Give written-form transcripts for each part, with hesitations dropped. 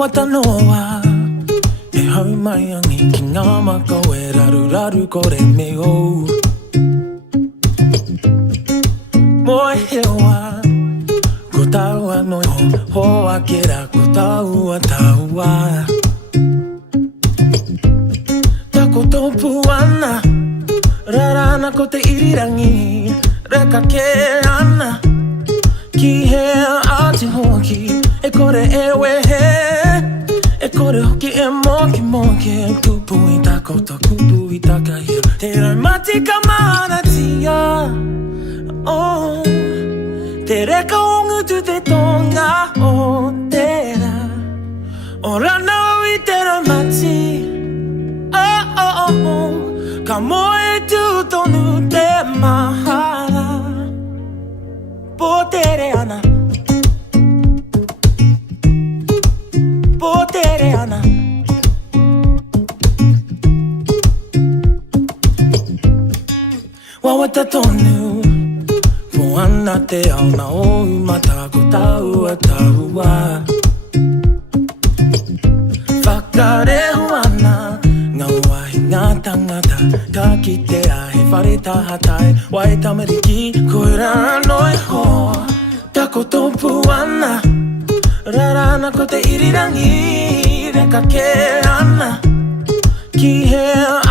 wata noa e hau mai angi ki ngā maka e raru raru kore me o Moe hewa ko tau anō hoa kera ko tau a taua Tako topu ana Rarana ko te irirangi Reka ke ana Ki he ati hoki E kore e wehe E kore hoki e moki moki E kupu i tako to kupu i taka hira Te rai mati ka mana tia Oh Te reka ongu tu te tonga o tera Ora nau i te rai mati Oh oh oh oh Ka moe tu tonu te mahara Po tere ana Po tere ana Wawata tonu Po ana te ao na o mata ko tau a taua Whakarehu ana Ngā tangata, ka ki te ahe, whare taha tae, wai tamariki, koe rā noi ho. Tako topu ana, rarana ko te irirangi, reka ke ana. Ki he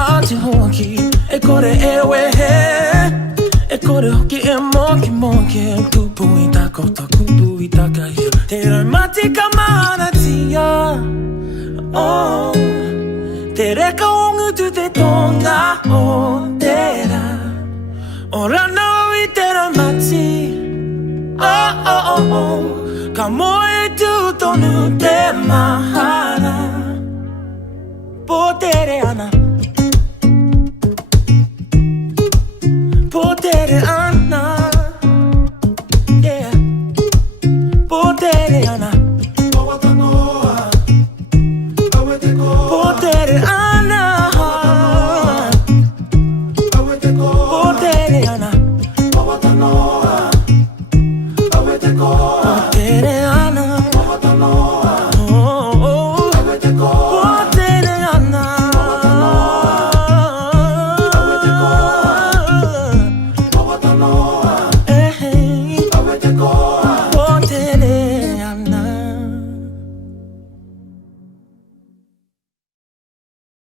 ati hoki, e kore e wehe, e kore hoki e moki moki, e kupu i tako to kupu i taka hira. Te rai mati ka mana tia, oh. Te reka ongu tu te tonga o tera Ora nau i te ramati Oh oh oh oh Ka moe tu tonu te mahara Po tere ana